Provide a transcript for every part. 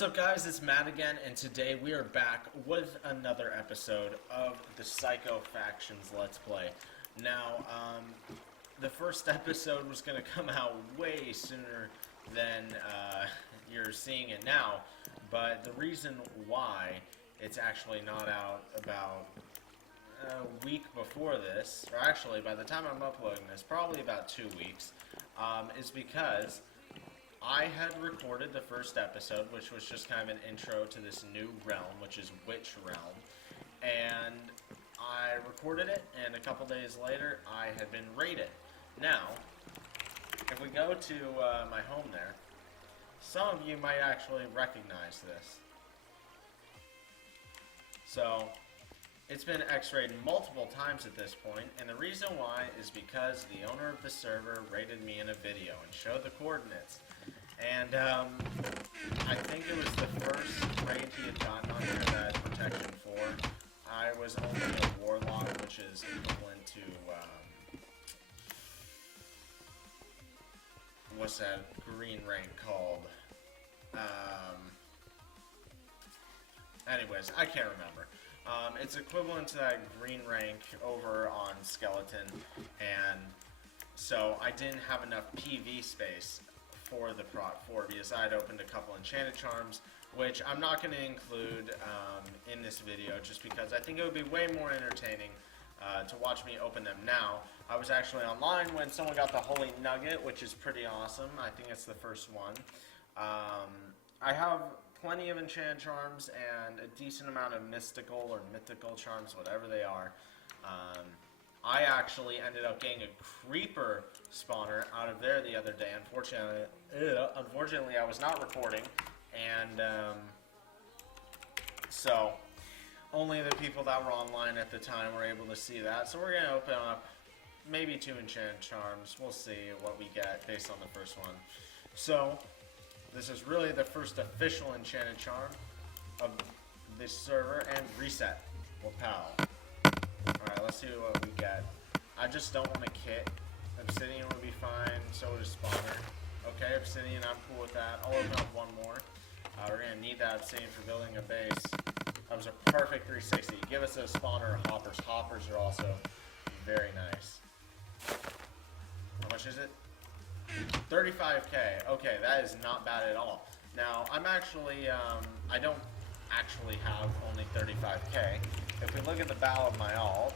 What's up, guys? It's Matt again, and today we are back with another episode of the Psycho Factions Let's Play. Now, the first episode was going to come out way sooner than you're seeing it now, but the reason why it's actually not out about a week before this, or actually by the time I'm uploading this, probably about 2 weeks, is because I had recorded the first episode, which was just kind of an intro to this new realm, which is Witch Realm, and I recorded it, and a couple days later, I had been raided. Now, if we go to my home there, some of you might actually recognize this. So, it's been X-rayed multiple times at this point, and the reason why is because the owner of the server rated me in a video and showed the coordinates. And I think it was the first raid he had gotten on here that I had protection for. I was only a warlock, which is equivalent to, what's that green rank called? Anyways, I can't remember. It's equivalent to that green rank over on Skeleton, and so I didn't have enough PV space for the Prot 4 because I had opened a couple enchanted charms, which I'm not going to include in this video just because I think it would be way more entertaining to watch me open them now. I was actually online when someone got the Holy Nugget, which is pretty awesome. I think it's the first one. I have plenty of enchanted charms and a decent amount of mystical or mythical charms, whatever they are. I actually ended up getting a creeper spawner out of there the other day. Unfortunately, I was not recording, and so only the people that were online at the time were able to see that. So we're going to open up maybe 2 enchanted charms. We'll see what we get based on the first one. So this is really the first official enchanted charm of this server, and reset. Well, pal. Alright, let's see what we get. I just don't want a kit. Obsidian would be fine, so would a spawner. Okay, Obsidian, I'm cool with that. I'll open up one more. We're going to need that Obsidian for building a base. That was a perfect 360. Give us a spawner of hoppers. Hoppers are also very nice. How much is it? 35k. Okay, that is not bad at all. Now, I'm actually, I don't actually have only 35k. If we look at the bow of my alt,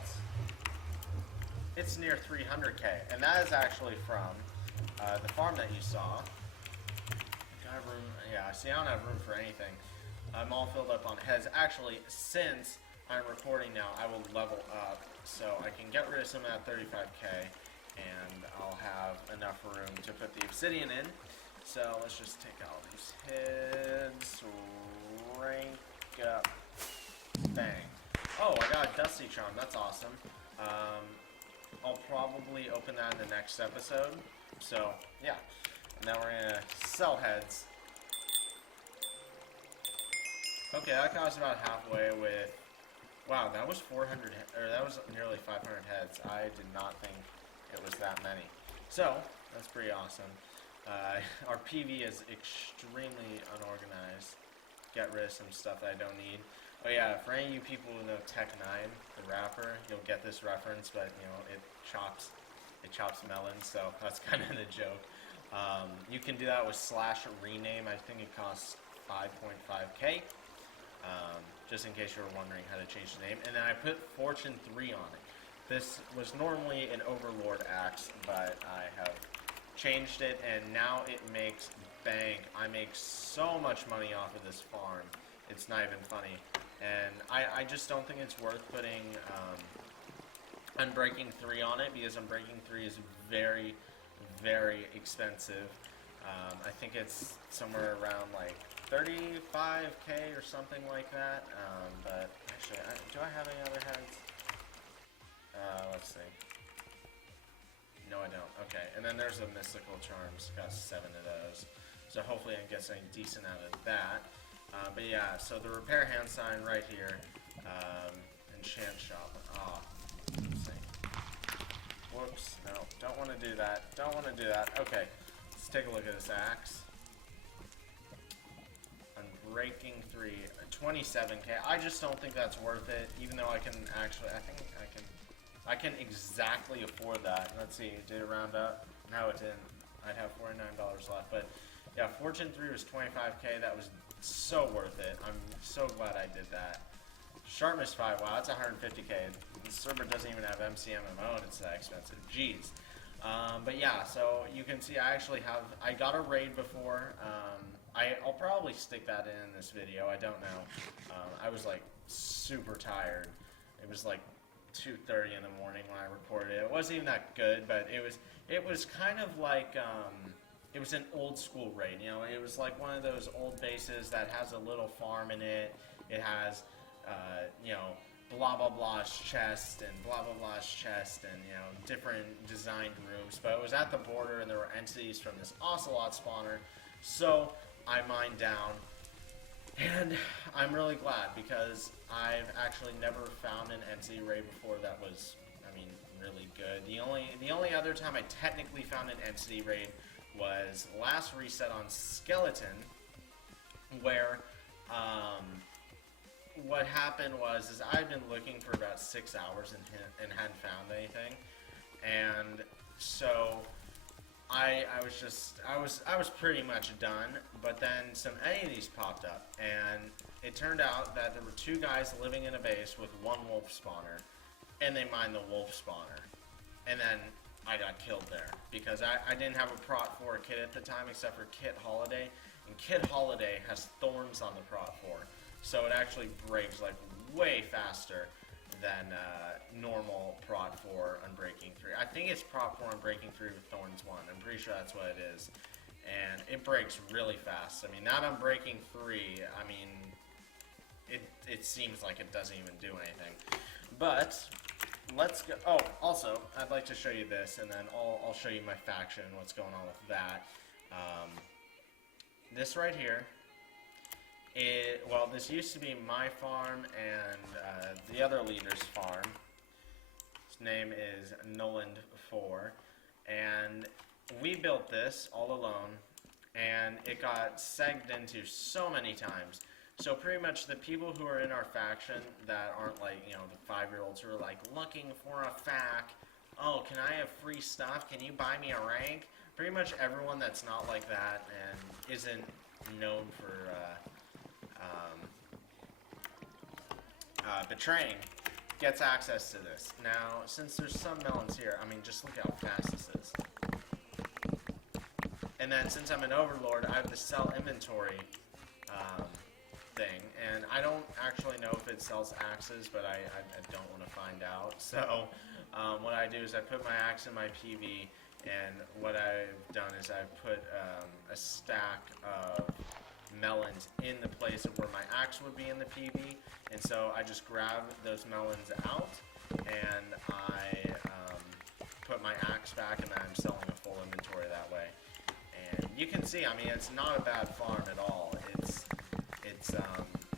it's near 300k, and that is actually from the farm that you saw. Do I have room? Yeah, see, I don't have room for anything. I'm all filled up on heads. Actually, since I'm recording now, I will level up, so I can get rid of some of that 35k, and I'll have enough room to put the obsidian in. So let's just take out these heads, rank up, bang. Oh, I got a Dusty Charm. That's awesome. I'll probably open that in the next episode. So, yeah. Now we're going to sell heads. Okay, that got us about halfway with... Wow, that was 400... Or that was nearly 500 heads. I did not think it was that many. So, that's pretty awesome. Our PV is extremely unorganized. Get rid of some stuff that I don't need. Oh yeah, for any of you people who know Tech 9, the rapper, you'll get this reference, but you know, it chops melons, so that's kind of the joke. You can do that with /rename. I think it costs 5.5k, just in case you were wondering how to change the name. And then I put Fortune 3 on it. This was normally an Overlord axe, but I have changed it, and now it makes bank. I make so much money off of this farm. It's not even funny. And I just don't think it's worth putting Unbreaking 3 on it, because Unbreaking 3 is very, very expensive. I think it's somewhere around like 35k or something like that. But actually, do I have any other heads? Let's see. No, I don't. Okay, and then there's the Mystical Charms. Got 7 of those. So hopefully I can get something decent out of that. But yeah, so the repair hand sign right here. Enchant shop. Ah, let's see. Whoops. No, don't want to do that. Don't want to do that. Okay, let's take a look at this axe. Breaking 3, 27k. I just don't think that's worth it, even though I can actually, I can exactly afford that. Let's see, did it round up? No, it didn't. I'd have $49 left, but yeah, Fortune 3 was 25k. That was so worth it. I'm so glad I did that. Sharpness 5, wow, that's 150k. The server doesn't even have MCMMO and it's that expensive. Jeez. But yeah, so you can see I got a raid before. I'll probably stick that in this video. I don't know. I was like super tired. It was like 2:30 in the morning when I recorded it. It wasn't even that good, but it was kind of like it was an old school raid. You know, it was like one of those old bases that has a little farm in it. It has you know, blah blah blah's chest and blah blah blah's chest and, you know, different designed rooms. But it was at the border and there were entities from this ocelot spawner. So I mined down, and I'm really glad because I've actually never found an entity raid before that was, I mean, really good. The only other time I technically found an entity raid was last reset on Skeleton, where what happened was I'd been looking for about 6 hours and hadn't found anything, and so I was pretty much done. But then some entities popped up, and it turned out that there were 2 guys living in a base with 1 wolf spawner, and they mined the wolf spawner, and then I got killed there because I didn't have a Prot 4 kit at the time except for Kit Holiday, and Kit Holiday has thorns on the Prot 4. So it actually breaks like way faster than normal Prot 4 Unbreaking 3. I think it's Prot 4 Unbreaking 3 with Thorns 1. I'm pretty sure that's what it is. And it breaks really fast. I mean, that Unbreaking 3, I mean, it seems like it doesn't even do anything. But let's go. Oh, also, I'd like to show you this, and then I'll show you my faction and what's going on with that. This right here. Well, this used to be my farm and the other leader's farm. His name is Noland4, and we built this all alone, and it got segged into so many times. So pretty much the people who are in our faction that aren't like, you know, the 5-year-olds who are like looking for a fac, oh, can I have free stuff? Can you buy me a rank? Pretty much everyone that's not like that and isn't known for betraying gets access to this. Now, since there's some melons here, I mean, just look how fast this is. And then since I'm an overlord, I have the sell inventory thing, and I don't actually know if it sells axes, but I don't want to find out. So what I do is I put my axe in my PV, and what I've done is I've put a stack of melons in the place of where my axe would be in the PV, and so I just grab those melons out and I put my axe back, and then I'm selling a full inventory that way. And you can see, I mean, it's not a bad farm at all.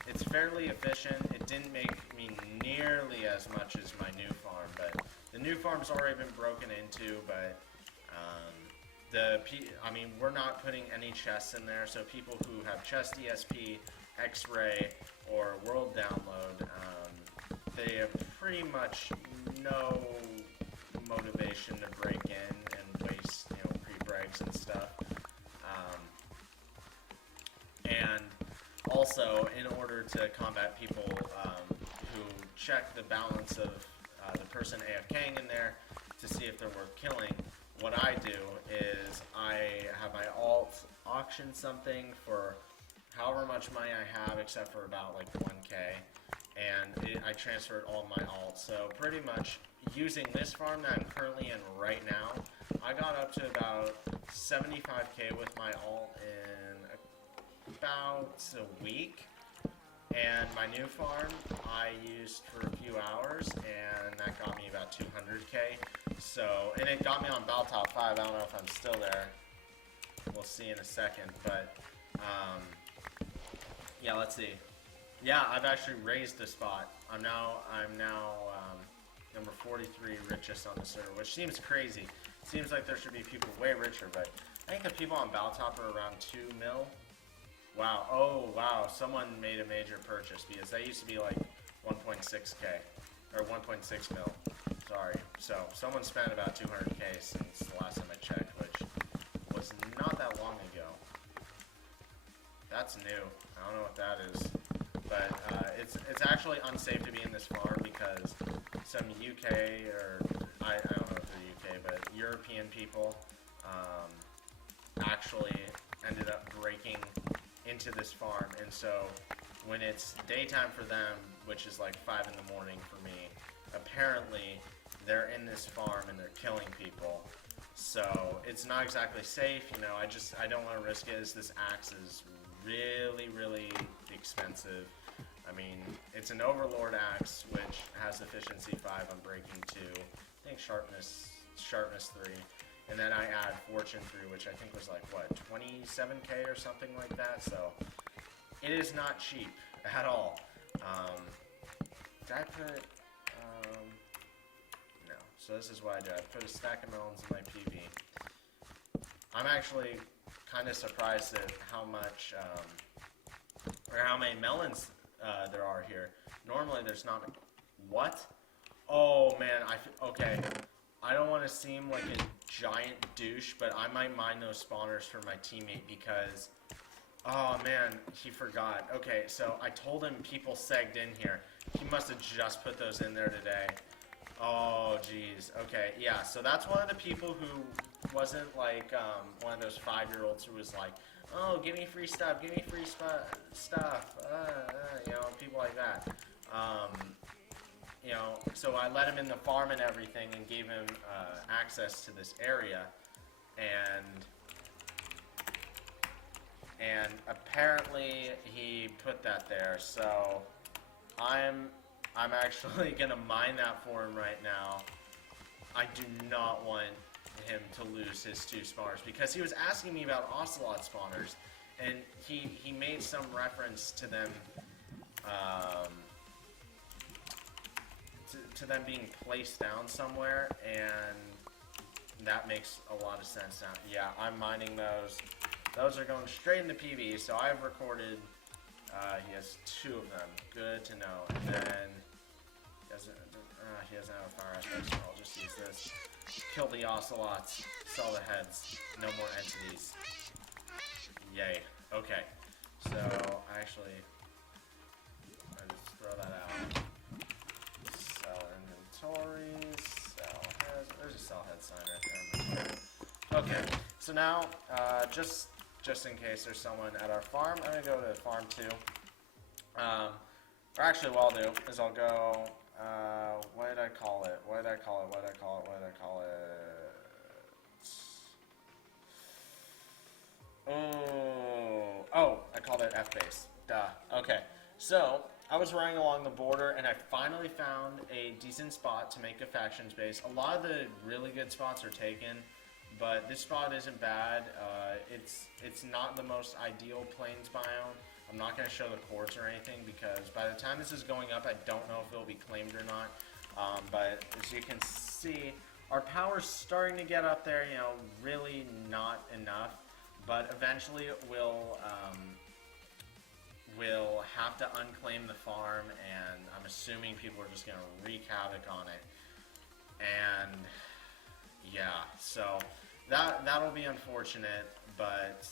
It's fairly efficient. It didn't make me nearly as much as my new farm, but the new farm's already been broken into. But I mean, we're not putting any chests in there, so people who have chest ESP, X-ray, or world download, they have pretty much no motivation to break in and waste, you know, pre-breaks and stuff. And also, in order to combat people who check the balance of the person AFKing in there to see if they're worth killing, what I do is I have my alt auction something for however much money I have, except for about like 1k, and I transferred all my alts. So pretty much using this farm that I'm currently in right now, I got up to about 75k with my alt in about a week. And my new farm I used for a few hours, and that got me about 200k. So, and it got me on Battle Top 5. I don't know if I'm still there. We'll see in a second. But yeah, let's see. Yeah, I've actually raised a spot. I'm now number 43 richest on the server, which seems crazy. Seems like there should be people way richer, but I think the people on Battle Top are around 2 mil. Wow. Oh, wow. Someone made a major purchase because that used to be like 1.6k or 1.6 mil. Sorry. So someone spent about 200k since the last time I checked, which was not that long ago. That's new. I don't know what that is, but it's actually unsafe to be in this farm because some UK or I don't know if they're UK, but European people actually ended up breaking into this farm, and so when it's daytime for them, which is like 5 in the morning for me, apparently they're in this farm and they're killing people. So it's not exactly safe, you know. I don't want to risk it, as this axe is really expensive. I mean, it's an Overlord axe which has efficiency 5 on breaking 2, I think sharpness 3, and then I add fortune 3, which I think was like what, 27k or something like that. So it is not cheap at all. Did I put no, so this is what I do. I put a stack of melons in my PV. I'm actually kind of surprised at how much or how many melons there are here. Normally there's not. What? Oh man, okay. I don't want to seem like a giant douche, but I might mine those spawners for my teammate because, oh man, he forgot. Okay, so I told him people segged in here. He must have just put those in there today. Oh jeez. Okay, yeah. So that's one of the people who wasn't like one of those 5-year-olds who was like, oh, give me free stuff, give me free stuff, you know, people like that. You know, so I let him in the farm and everything and gave him access to this area, and apparently he put that there. So I'm actually gonna mine that for him right now. I do not want him to lose his 2 spawners because he was asking me about ocelot spawners, and he made some reference to them. To them being placed down somewhere, and that makes a lot of sense now. Yeah, I'm mining those. Those are going straight into PV, so I've recorded, he has 2 of them. Good to know. And then, he doesn't have a fire aspect, so I'll just use this. Kill the ocelots, sell the heads, no more entities. Yay. Okay. So, actually, I just throw that out. Inventories, sell heads. There's a sell head sign right there. Okay, so now, just in case there's someone at our farm, I'm gonna go to farm 2. Or actually, what I'll do is I'll go. What did I call it? Oh, I called it F base. Duh. Okay, so I was running along the border, and I finally found a decent spot to make a factions base. A lot of the really good spots are taken, but this spot isn't bad. It's not the most ideal plains biome. I'm not going to show the coords or anything because by the time this is going up, I don't know if it'll be claimed or not. But as you can see, our power's starting to get up there. You know, really not enough, but eventually we'll have to unclaim the farm, and I'm assuming people are just going to wreak havoc on it. And yeah, so that'll be unfortunate, but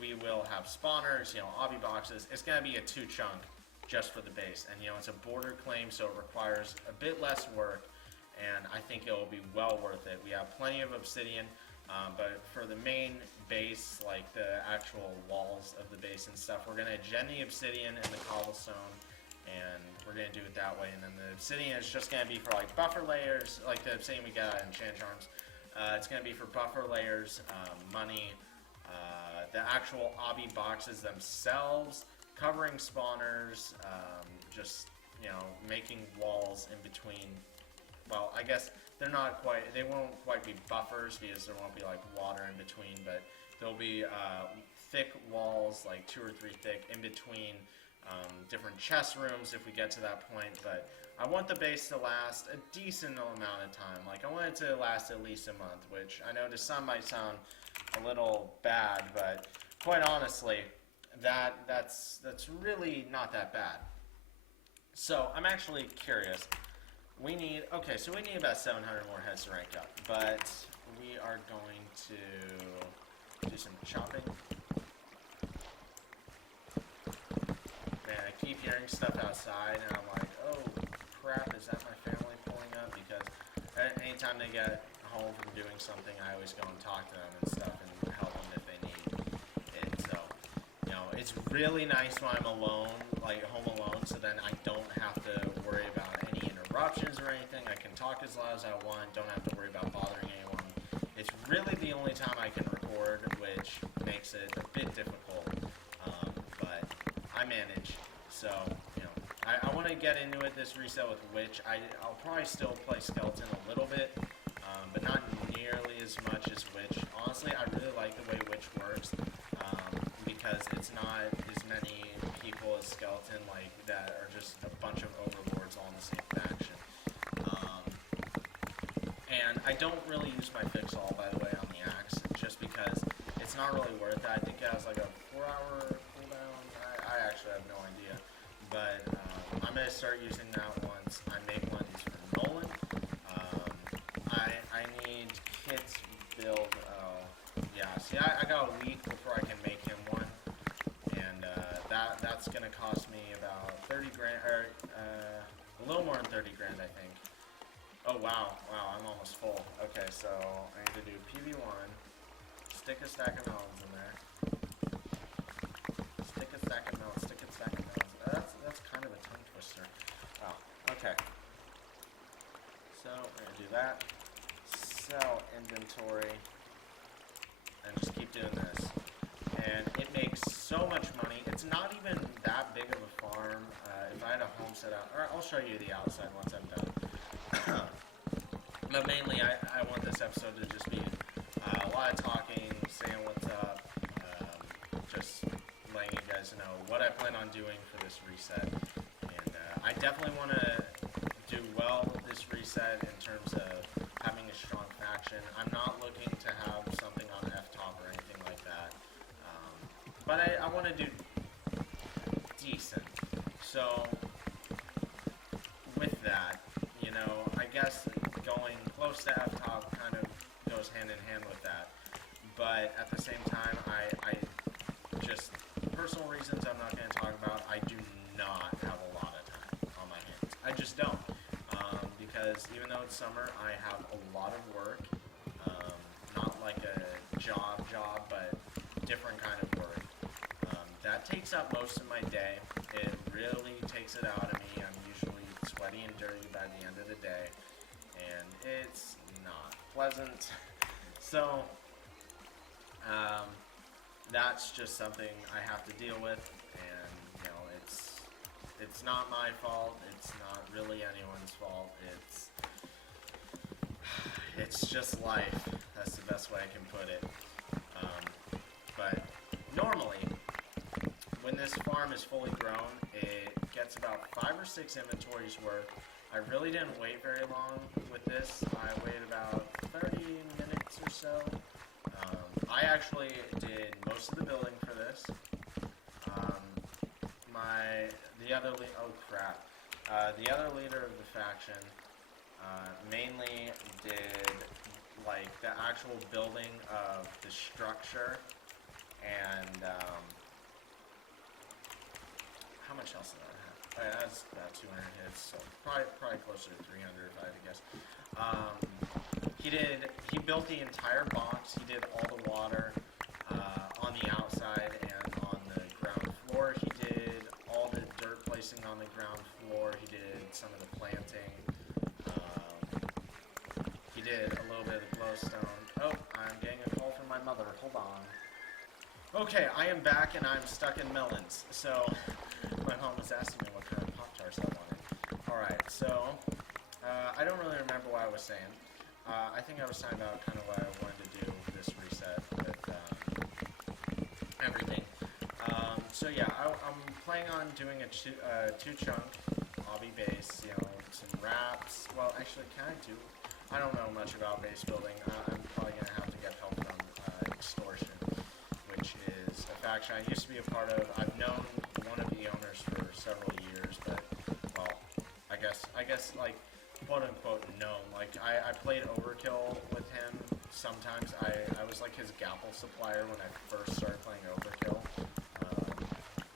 we will have spawners, you know, obby boxes. It's going to be a 2 chunk just for the base, and you know, it's a border claim, so it requires a bit less work, and I think it will be well worth it. We have plenty of obsidian, but for the main base, like the actual walls of the base and stuff, we're going to gen the obsidian and the cobblestone, and we're going to do it that way. And then the obsidian is just going to be for like buffer layers, like the obsidian we got in Enchant Charms. It's going to be for buffer layers, money, the actual obby boxes themselves, covering spawners, just, you know, making walls in between. Well, I guess they won't quite be buffers because there won't be like water in between, but there'll be thick walls, like 2 or 3 thick, in between different chest rooms if we get to that point. But I want the base to last a decent amount of time. Like, I want it to last at least a month, which I know to some might sound a little bad, but quite honestly, that's really not that bad. So I'm actually curious. So we need about 700 more heads to rank up, but we are going to do some chopping. Man, I keep hearing stuff outside, and I'm like, oh crap, is that my family pulling up? Because anytime they get home from doing something, I always go and talk to them and stuff and help them if they need it. So, it's really nice when I'm alone, like home alone, so then I don't have to worry about any interruptions or anything. I can talk as loud as I want, don't have to worry about bothering anyone. It's really the only time I can record, which makes it a bit difficult, but I manage. So, I want to get into it this reset with Witch. I'll probably still play Skeleton a little bit, but not nearly as much as Witch. Honestly, I really like the way Witch works, because it's not as many people as Skeleton, like, that are just a bunch of overlords all in the same faction. And I don't really use my fix-all, by the way, on the axe, just because it's not really worth it. I think it has like a 4-hour cooldown. I actually have no idea. But I'm going to start using that once I make one of these for Nolan. I need Kit's build. Yeah, see, I got a week before I can make him one. And that's going to cost me about 30 grand, or a little more than 30 grand, I think. Oh, wow, I'm almost full. Okay, so I need to do PV1, stick a stack of melons in there, stick a stack of melons. That's kind of a tongue twister. Wow, okay. So, we're going to do that, sell inventory, and just keep doing this. And it makes so much money. It's not even that big of a farm. If I had a home set out, or I'll show you the outside once I'm done. But mainly, I want this episode to just be a lot of talking, saying what's up, just letting you guys know what I plan on doing for this reset. And I definitely want to do well with this reset in terms of having a strong faction. I'm not looking to have something on F-top or anything like that. But I want to do decent. So, with that, I guess going close to F-top kind of goes hand in hand with that. But at the same time, I just, personal reasons I'm not going to talk about, I do not have a lot of time on my hands. I just don't. Because even though it's summer, I have a lot of work. Not like a job, but different kind of work. That takes up most of my day. It really takes it out of me. I'm usually sweaty and dirty by the end of the day. And it's not pleasant. So, that's just something I have to deal with. And, it's not my fault. It's not really anyone's fault. It's just life. That's the best way I can put it. But normally, when this farm is fully grown, it gets about 5 or 6 inventories worth. I really didn't wait very long with this. I waited about 30 minutes or so. I actually did most of the building for this. The other leader of the faction mainly did like the actual building of the structure, and how much else did I have? That's about 200 hits, so probably closer to 300 if I had to guess. He built the entire box. He did all the water on the outside and on the ground floor. He did all the dirt placing on the ground floor. He did some of the planting. He did a little bit of the glowstone. Oh, I'm getting a call from my mother. Hold on. Okay, I am back and I'm stuck in melons. So, my mom was asking me what kind of Pop-Tarts I wanted. Alright, so, I don't really remember what I was saying. I think I was talking about kind of what I wanted to do with this reset with everything. So yeah, I'm planning on doing a two-chunk hobby base, some wraps. Well, actually, I don't know much about base building. I'm probably going to have to get help from Extortion, which is a faction I used to be a part of. I've known one of the owners for several years, but, well, I guess like, quote unquote known. Like, I played Overkill with him sometimes. I was like his Gapple supplier when I first started playing Overkill.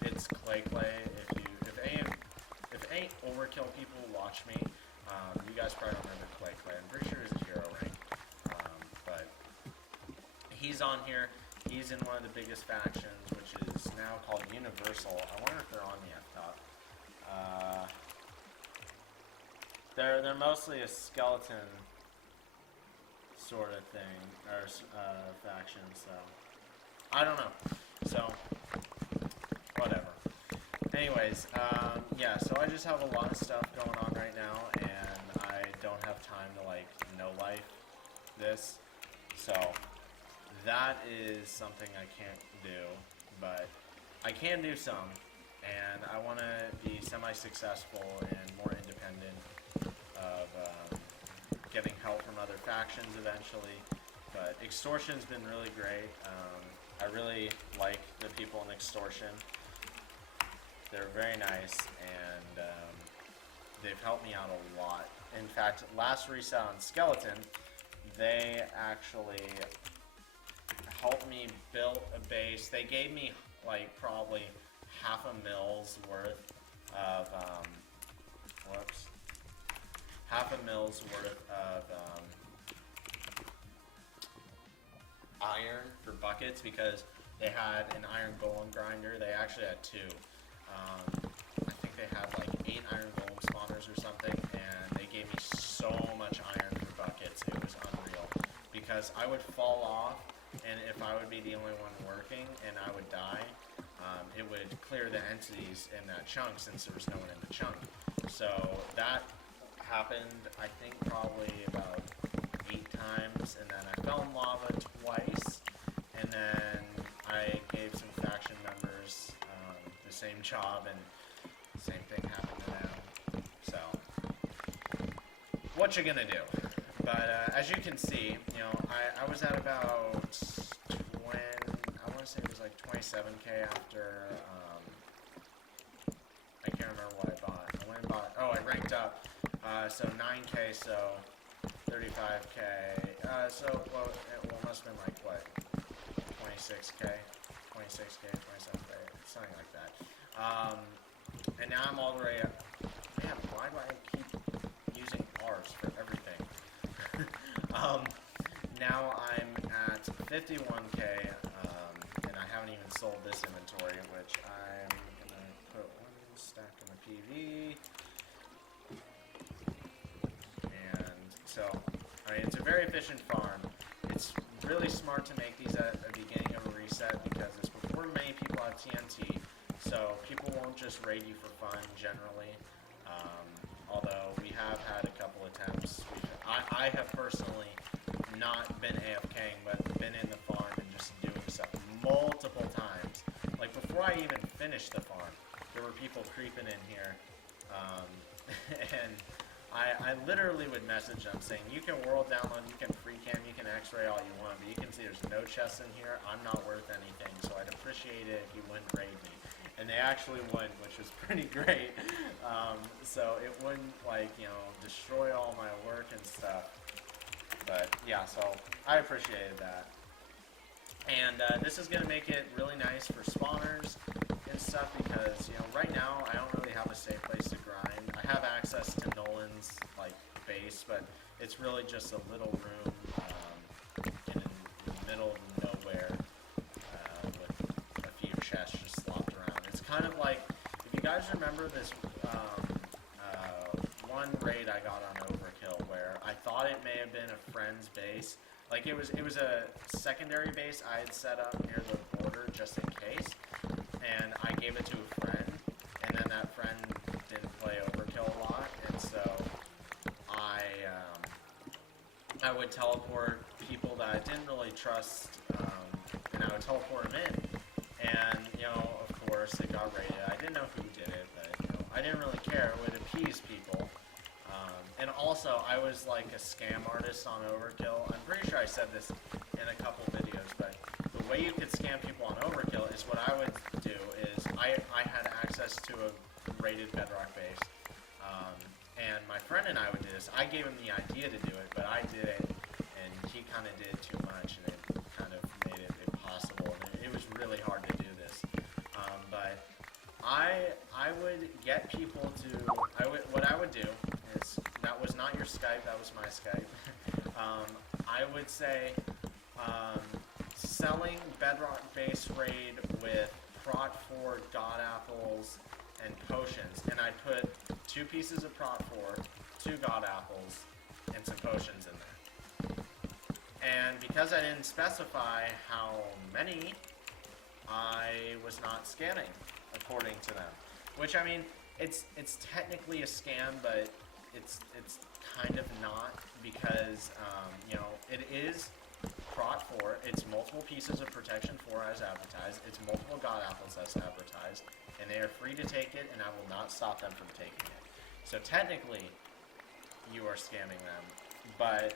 It's Clay. If any Overkill people watch me, you guys probably remember Clay. I'm pretty sure he's a hero rank. But he's on here. He's in one of the biggest factions, which is now called Universal. I wonder if they're on the F-top. They're mostly a skeleton sort of thing, or faction, so I don't know. So, whatever. Anyways, yeah, so I just have a lot of stuff going on right now, and I don't have time to, like, no-life this, so that is something I can't do, but I can do some, and I want to be semi-successful and more independent of getting help from other factions eventually, but Extortion's been really great. I really like the people in Extortion. They're very nice, and they've helped me out a lot. In fact, last reset on Skeleton, they actually helped me build a base. They gave me like probably $500,000 worth of $500,000 worth of iron for buckets because they had an iron golem grinder. They actually had two. I think they had like 8 iron golem spawners or something, and they gave me so much iron for buckets. It was unreal because I would fall off, and if I would be the only one working and I would die, it would clear the entities in that chunk since there was no one in the chunk. So that happened, I think, probably about 8 times, and then I fell in lava twice, and then I gave some faction members the same job, and the same thing happened to them. So, what you gonna do? But as you can see, you know, I was at about 20, I want to say it was like 27k after, I can't remember what I bought. I went and bought, oh, I ranked up, so 9k, so 35k, so, well, it must have been like, what, 26k, 27k, something like that. And now I'm all the way up. Man, why do I keep using R's for everything? Now I'm at 51k, and I haven't even sold this inventory, which I'm gonna put 1 stack in the PV. And so, I mean, it's a very efficient farm. It's really smart to make these at the beginning of a reset because it's before many people have TNT, so people won't just raid you for fun generally. Although we have had a couple attempts. I have personally not been AFKing, but been in the farm and just doing stuff multiple times. Like before I even finished the farm, there were people creeping in here, and I literally would message them saying, you can world download, you can free cam, you can x-ray all you want, but you can see there's no chests in here, I'm not worth anything, so I'd appreciate it if you wouldn't raid me. And they actually wouldn't, which was pretty great. So it wouldn't, like, you know, destroy all my work and stuff. But yeah, so I appreciated that. And this is going to make it really nice for spawners and stuff because, you know, right now I don't really have a safe place to grind. I have access to Nolan's, like, base, but it's really just a little room in the middle of nowhere with a few chests just slopped around. It's kind of like, if you guys remember this one raid I got on Overkill where I thought it may have been a friend's base. Like it was a secondary base I had set up near the border just in case, and I gave it to a friend, and then that friend didn't play Overkill a lot, and so I would teleport people that I didn't really trust, and I would teleport them in, and you know, of course it got raided. I didn't know who did it, but you know, I didn't really care. It would appease people. And also, I was like a scam artist on Overkill. I'm pretty sure I said this in a couple videos, but the way you could scam people on Overkill is what I would do is I had access to a rated Bedrock base, and my friend and I would do this. I gave him the idea to do it, but I did it, and he kind of did it too much, and it kind of made it impossible, and it was really hard to do this. But I would get people to, what I would do is, that was not your Skype, that was my Skype. I would say, selling Bedrock base raid with Prot 4 God Apples and potions, and I put 2 pieces of Prot 4, 2 God Apples, and some potions in there. And because I didn't specify how many, I was not scanning according to them. Which, I mean, it's technically a scam, but it's kind of not, because you know, it is Prot 4, it's multiple pieces of Protection 4 as advertised, it's multiple God Apples as advertised, and they are free to take it, and I will not stop them from taking it. So technically, you are scamming them, but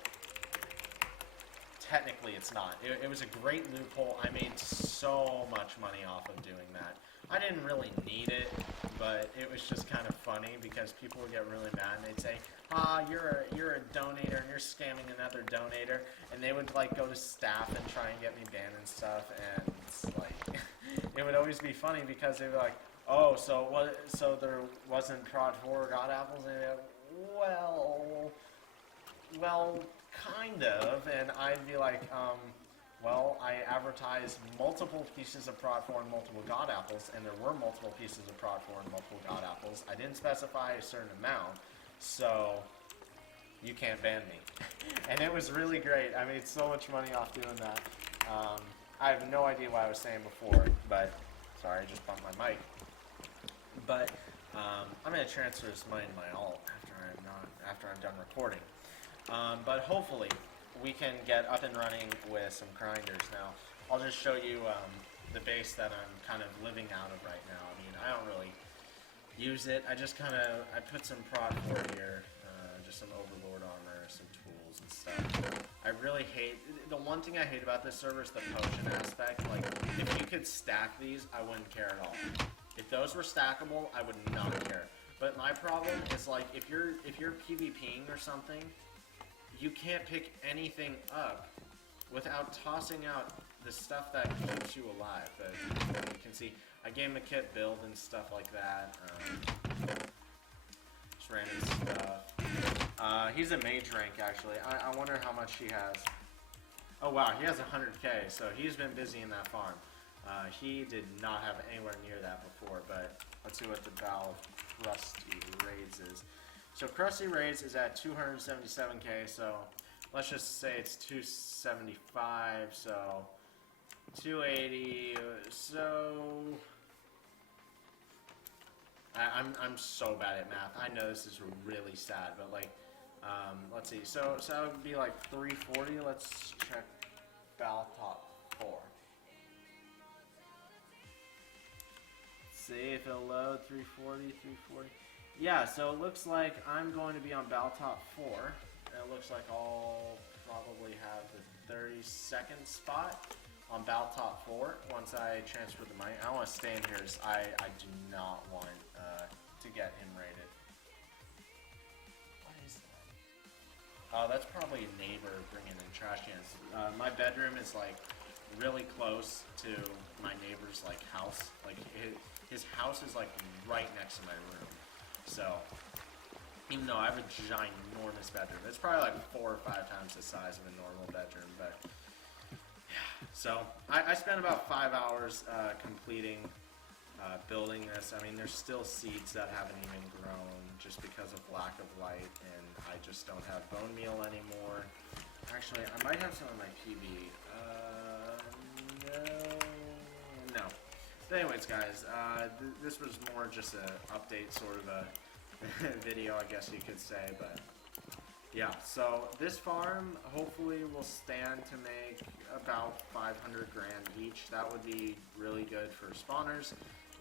technically it's not. It was a great loophole. I made so much money off of doing that. I didn't really need it, but it was just kind of funny because people would get really mad and they'd say, you're a donator and you're scamming another donator, and they would like go to staff and try and get me banned and stuff, and it's like it would always be funny because they'd be like, oh, so there wasn't Prot 4 God Apples, and they'd be like, well, kind of, and I'd be like, well, I advertised multiple pieces of Prot 4 and multiple God Apples, and there were multiple pieces of Prot 4 and multiple God Apples. I didn't specify a certain amount, so you can't ban me. And it was really great. I made so much money off doing that. I have no idea what I was saying before, but sorry, I just bumped my mic. But I'm going to transfer this money to my alt after I'm done recording. But hopefully we can get up and running with some grinders now. I'll just show you the base that I'm kind of living out of right now. I mean, I don't really use it. I just kind of, I put some Prot 4 here, just some Overlord armor, some tools and stuff. I really hate, the one thing I hate about this server is the potion aspect. Like, if you could stack these, I wouldn't care at all. If those were stackable, I would not care. But my problem is, like, if you're PvPing or something, you can't pick anything up without tossing out the stuff that keeps you alive. But you can see, I gave him a kit build and stuff like that. Just random stuff. He's a mage rank, actually. I wonder how much he has. Oh wow, he has 100k, so he's been busy in that farm. He did not have anywhere near that before, but let's see what the Battle of Crusty Raids is. So Crusty Raids is at 277k, so let's just say it's 275, so 280, so I'm so bad at math. I know this is really sad, but like, let's see, so it would be like 340. Let's check Baltop 4. See if it'll load. 340, 340. Yeah, so it looks like I'm going to be on Baltop 4. It looks like I'll probably have the 32nd spot on Baltop 4 once I transfer the money. I want to stay in here as I do not want to get him rated. What is that? Oh, that's probably a neighbor bringing in trash cans. My bedroom is like really close to my neighbor's like house. Like his house is like right next to my room. So, even though I have a ginormous bedroom, it's probably like 4 or 5 times the size of a normal bedroom, but yeah. So, I spent about 5 hours completing building this. I mean, there's still seeds that haven't even grown just because of lack of light, and I just don't have bone meal anymore. Actually, I might have some of my PB. No. But anyways, guys, this was more just an update, sort of a video, I guess you could say, but yeah, so this farm hopefully will stand to make about 500 grand each. That would be really good for spawners.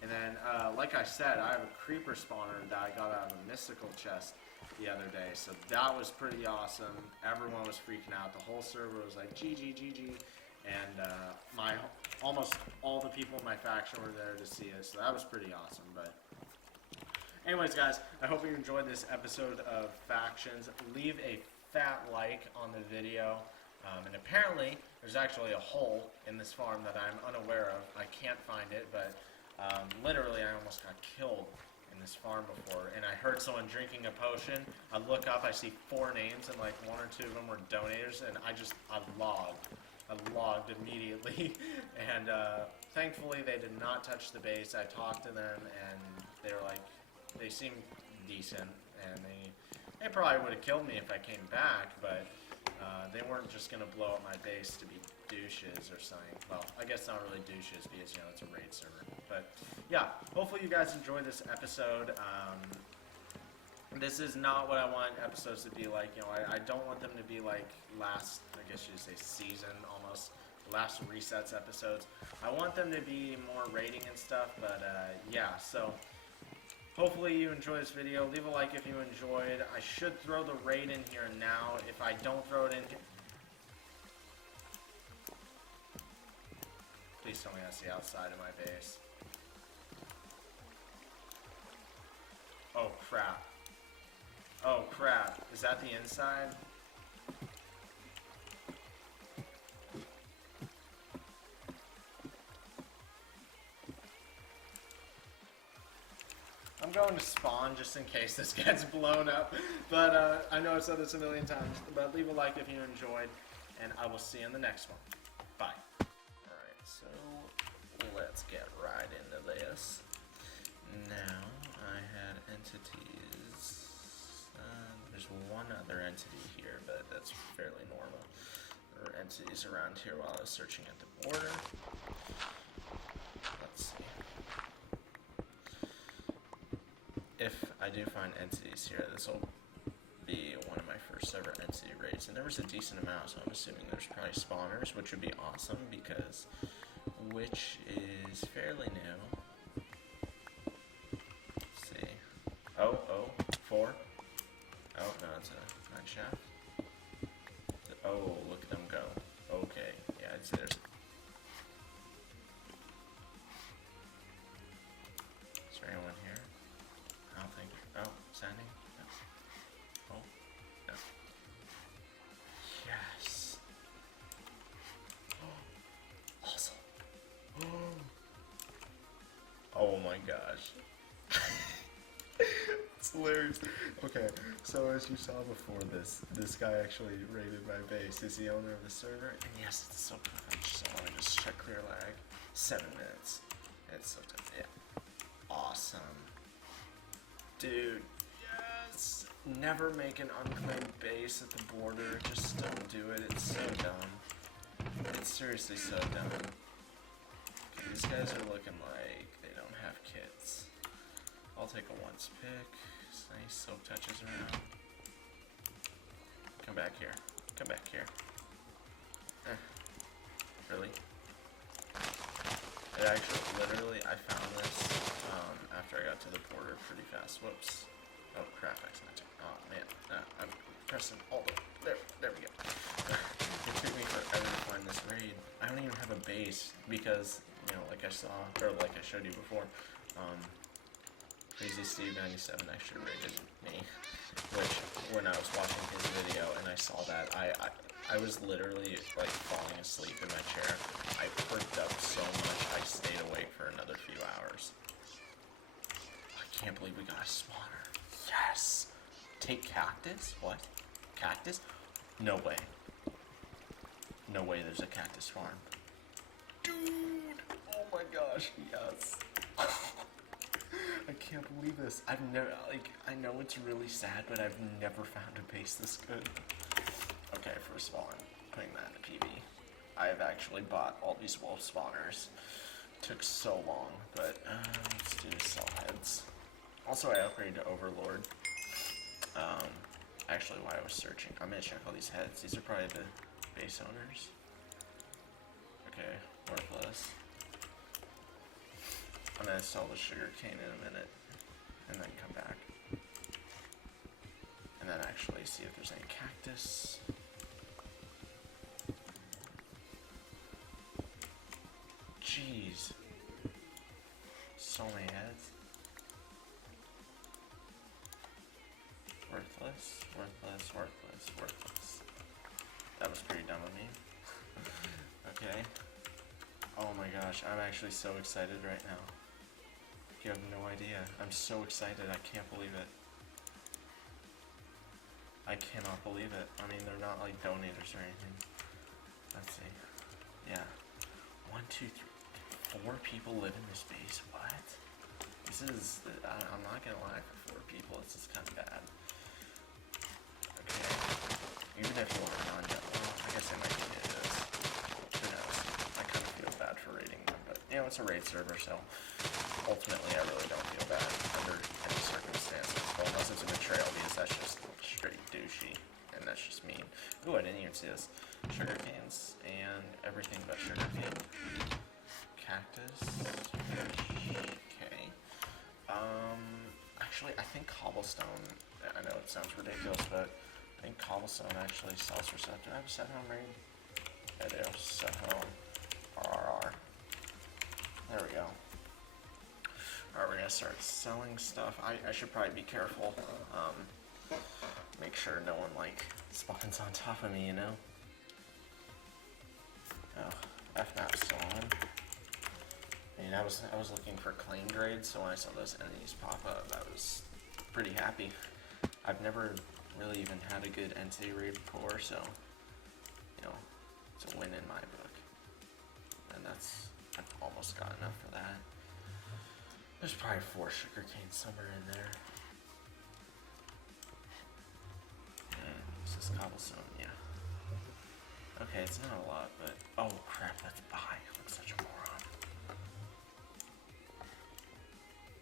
And then, like I said, I have a creeper spawner that I got out of a mystical chest the other day, so that was pretty awesome. Everyone was freaking out. The whole server was like, GG, GG. and my almost all the people in my faction were there to see it, so that was pretty awesome. But anyways, guys, I hope you enjoyed this episode of Factions. Leave a fat like on the video. And apparently, there's actually a hole in this farm that I'm unaware of. I can't find it, but literally I almost got killed in this farm before. And I heard someone drinking a potion. I look up, I see 4 names, and like 1 or 2 of them were donators, and I logged. I logged immediately. And thankfully, they did not touch the base. I talked to them, and they were like, they seemed decent, and they probably would have killed me if I came back, but they weren't just going to blow up my base to be douches or something. Well, I guess not really douches because, you know, it's a raid server. But, yeah, hopefully you guys enjoyed this episode. This is not what I want episodes to be like. You know, I don't want them to be like last, I guess you'd say season almost, last resets episodes. I want them to be more rating and stuff, but, yeah, so hopefully you enjoyed this video. Leave a like if you enjoyed. I should throw the raid in here now. If I don't throw it in, please tell me that's the outside of my base. Oh crap. Oh crap. Is that the inside? I'm going to spawn just in case this gets blown up, but I know I've said this a million times, but leave a like if you enjoyed, and I will see you in the next one. Bye. Alright, so let's get right into this. Now, I had entities, there's one other entity here, but that's fairly normal. There were entities around here while I was searching at the border. Let's see. If I do find entities here, this will be one of my first ever entity raids. And there was a decent amount, so I'm assuming there's probably spawners, which would be awesome because Witch is fairly new. Let's see. Oh, 4. Oh, no, it's a night shaft. Oh, look at them go. Okay, yeah, I'd say there's. Is there anyone here? I don't think. Oh, Sandy? No. Oh, no. Yes. Oh, awesome. Oh my gosh. It's hilarious. Okay, so as you saw before this guy actually raided my base. Is the owner of the server? And yes, it's so perfect. So let me just check clear lag. 7 minutes. It's so tough. Yeah. Awesome. Dude, yes! Never make an unclaimed base at the border. Just don't do it. It's so dumb. It's seriously so dumb. Okay, these guys are looking like they don't have kits. I'll take a once pick. Nice silk touches around. Come back here. Come back here. Really? It actually, literally, I found this after I got to the border pretty fast. Whoops. Oh crap, accident. Oh man, I'm pressing all the, there we go. It took me forever to find this raid. I don't even have a base because, you know, like I saw, or like I showed you before, Crazy Steve 97 actually raided me, which when I was watching his video and I saw that, I was literally like falling asleep in my chair. I perked up so much I stayed awake for another few hours. I can't believe we got a spawner. Yes! Take cactus? What? Cactus? No way. No way there's a cactus farm. Dude! Oh my gosh, yes. I can't believe this. I've never, like, I know it's really sad, but I've never found a base this good. Okay, first of all, I'm putting that in the PV. I have actually bought all these wolf spawners. Took so long, but let's do cell heads. Also, I upgraded to Overlord. Actually, while I was searching, I'm gonna check all these heads. These are probably the base owners. Okay, worthless. I'm gonna sell the sugar cane in a minute, and then come back. And then actually see if there's any cactus. Worthless, worthless, worthless, worthless. That was pretty dumb of me. Okay. Oh my gosh, I'm actually so excited right now. You have no idea. I'm so excited, I can't believe it. I cannot believe it. I mean, they're not like donators or anything. Let's see. Yeah. 1, 2, 3. 4 people live in this base? What? This is, I'm not gonna lie, for 4 people, this is kind of bad. Okay. Even if you want a non-general, well, I guess I might need it is. Who knows? I kind of feel bad for raiding them, but, you know, it's a raid server, so ultimately I really don't feel bad under any circumstances. Well, unless it's a betrayal, because that's just straight douchey, and that's just mean. Ooh, I didn't even see this. Sugar canes, and everything but sugar cane. Cactus. Okay. Actually, I think cobblestone, I know it sounds ridiculous, but I think cobblestone actually sells for stuff. Do I have a set home raid? I do. Set home. RRR. There we go. Alright, we're gonna start selling stuff. I should probably be careful. Make sure no one, like, spawns on top of me, you know? Oh, FNAP's still on. I mean, I was looking for claim grades, so when I saw those enemies pop up, I was pretty happy. I've never really even had a good entity raid before, so, you know, it's a win in my book. And I've almost got enough for that. There's probably 4 sugar canes somewhere in there. Is this cobblestone? Yeah. Okay, it's not a lot, but oh crap, let's buy. I'm such a moron.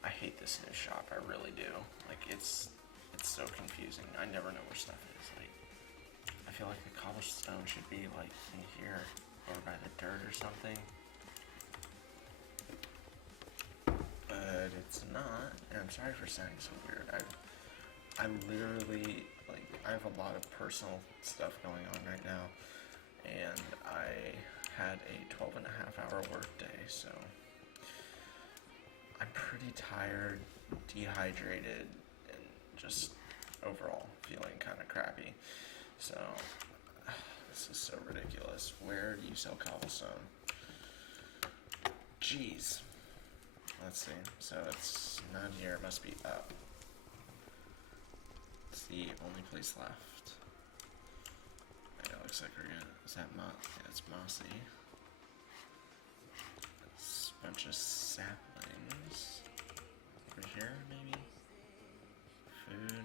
I hate this new shop, I really do. Like, it's so confusing. I never know where stuff is. Like, I feel like the cobblestone should be like in here or by the dirt or something. But it's not, and I'm sorry for sounding so weird. I literally, like, I have a lot of personal stuff going on right now, and I had a 12.5-hour work day, so I'm pretty tired, dehydrated, and just overall feeling kind of crappy. So, this is so ridiculous. Where do you sell cobblestone? Jeez. Let's see. So it's not here. It must be up. It's the only place left. Yeah, it looks like we're gonna. Is that yeah, it's mossy. It's a bunch of saplings. Over here, maybe? Food.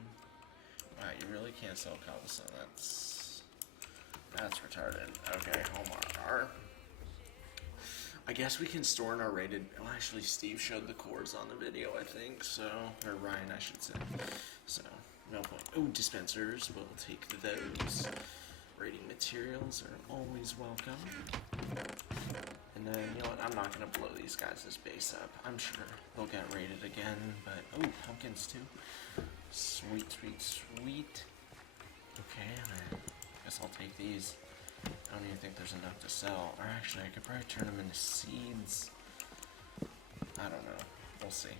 Wow, you really can't sell cobblestone. That's retarded. Okay, home RR. I guess we can store in our rated. Well, actually, Steve showed the cores on the video, I think. So, or Ryan, I should say. So, no point. Oh, dispensers. We'll take those. Rating materials are always welcome. And then, you know what? I'm not gonna blow these guys' base up. I'm sure they'll get rated again. But oh, pumpkins too. Sweet, sweet, sweet. Okay, I guess I'll take these. I don't even think there's enough to sell. Or actually, I could probably turn them into seeds. I don't know. We'll see.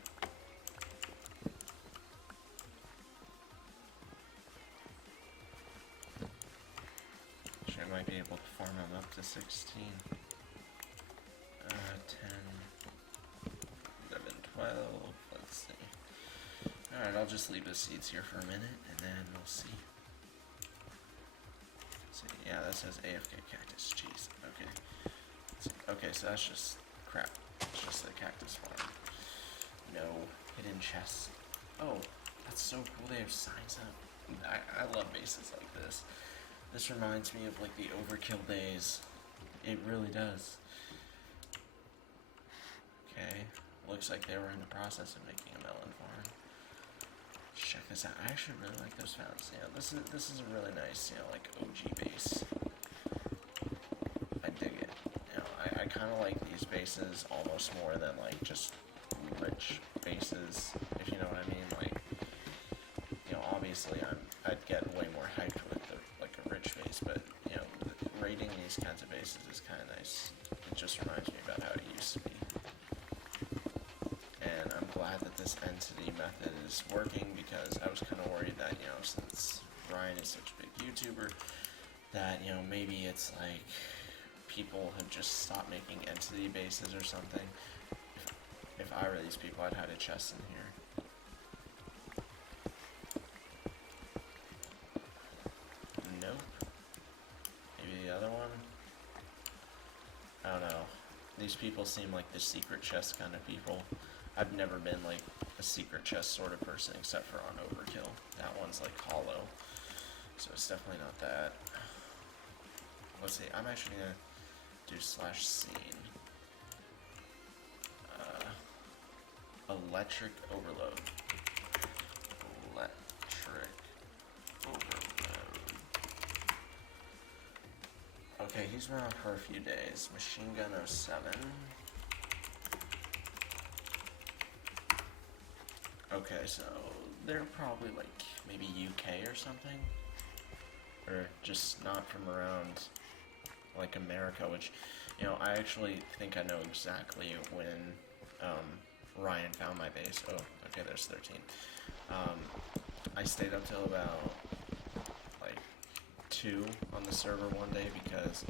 Actually, I might be able to farm them up to 16. 10, 11, 12. Let's see. Alright, I'll just leave the seeds here for a minute, and then we'll see. Yeah, that says AFK cactus. Jeez. Okay. Okay, so that's just crap. It's just the cactus farm. No hidden chests. Oh, that's so cool. They have signs up. I love bases like this. This reminds me of like the Overkill days. It really does. Okay. Looks like they were in the process of making a melon farm. Check this out. I actually really like those fountains. You know, this is a really nice, you know, like OG base. I dig it. You know, I kind of like these bases almost more than like just rich bases, if you know what I mean. Like, you know, obviously I'd get way more hyped with like a rich base, but you know, raiding these kinds of bases is kind of nice. It just reminds me about how it used to be, and I'm glad glad that this entity method is working, because I was kind of worried that, you know, since Ryan is such a big YouTuber, that, you know, maybe it's like people have just stopped making entity bases or something. If I were these people, I'd have a chest in here. Nope. Maybe the other one? I don't know. These people seem like the secret chest kind of people. I've never been like a secret chest sort of person except for on Overkill. That one's like hollow. So it's definitely not that. Let's see, I'm actually gonna do /scene. Electric overload. Electric overload. Okay, he's been out for a few days. Machine Gun 07. Okay, so they're probably like maybe UK or something. Or just not from around like America, which, you know, I actually think I know exactly when Ryan found my base. Oh, okay, there's 13. I stayed up till about like 2 on the server one day because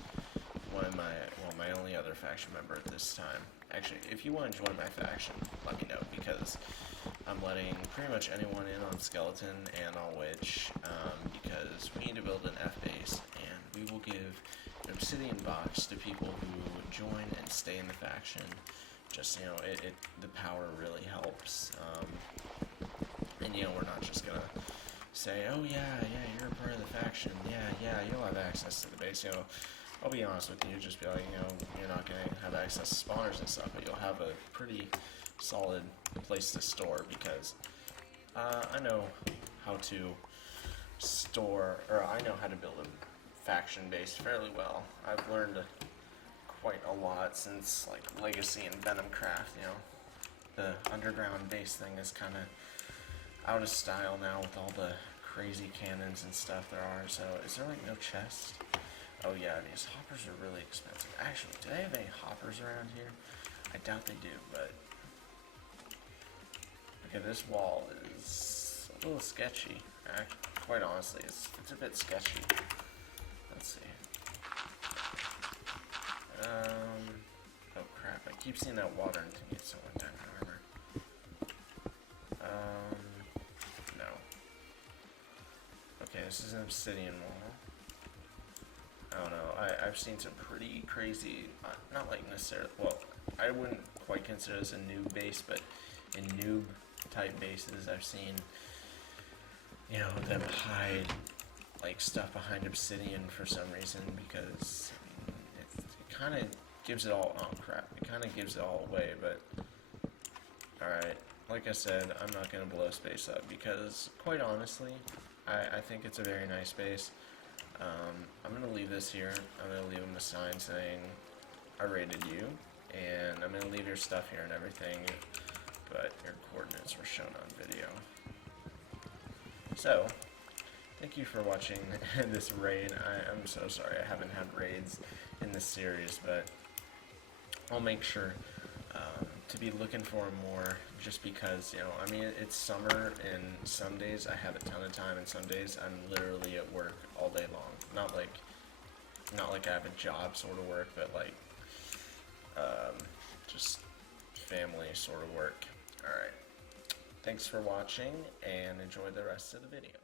one of my only other faction member at this time. Actually, if you want to join my faction, let me know, because I'm letting pretty much anyone in on Skeleton and on Witch, because we need to build an F base, and we will give an obsidian box to people who join and stay in the faction. Just, you know, the power really helps. And, you know, we're not just gonna say, oh yeah, you're a part of the faction, yeah, you'll have access to the base. You know, I'll be honest with you, just be like, you know, you're not gonna have access to spawners and stuff, but you'll have a pretty solid place to store, because I know how to store, or I know how to build a faction base fairly well. I've learned quite a lot since like Legacy and Venomcraft. You know, the underground base thing is kind of out of style now with all the crazy cannons and stuff there are. So is there like no chest? Oh yeah, these hoppers are really expensive. Actually, do they have any hoppers around here? I doubt they do, but okay, this wall is a little sketchy. Quite honestly, it's a bit sketchy. Let's see. Oh crap, I keep seeing that water and thinking it's someone down armor. No. Okay, this is an obsidian wall. I don't know, I've seen some pretty crazy, not like necessarily, well, I wouldn't quite consider this a noob base, but in noob type bases, I've seen, you know, them hide like stuff behind obsidian for some reason, because I mean, it kind of gives it all, oh crap, it kind of gives it all away. But alright, like I said, I'm not going to blow space up, because quite honestly, I think it's a very nice base. I'm going to leave this here. I'm going to leave him a sign saying I rated you, and I'm going to leave your stuff here and everything, but your coordinates were shown on video. So, thank you for watching this raid. I'm so sorry I haven't had raids in this series, but I'll make sure to be looking for more, just because, you know, I mean, it's summer, and some days I have a ton of time, and some days I'm literally at work all day long. Not like I have a job sort of work, but like just family sort of work. Alright, thanks for watching, and enjoy the rest of the video.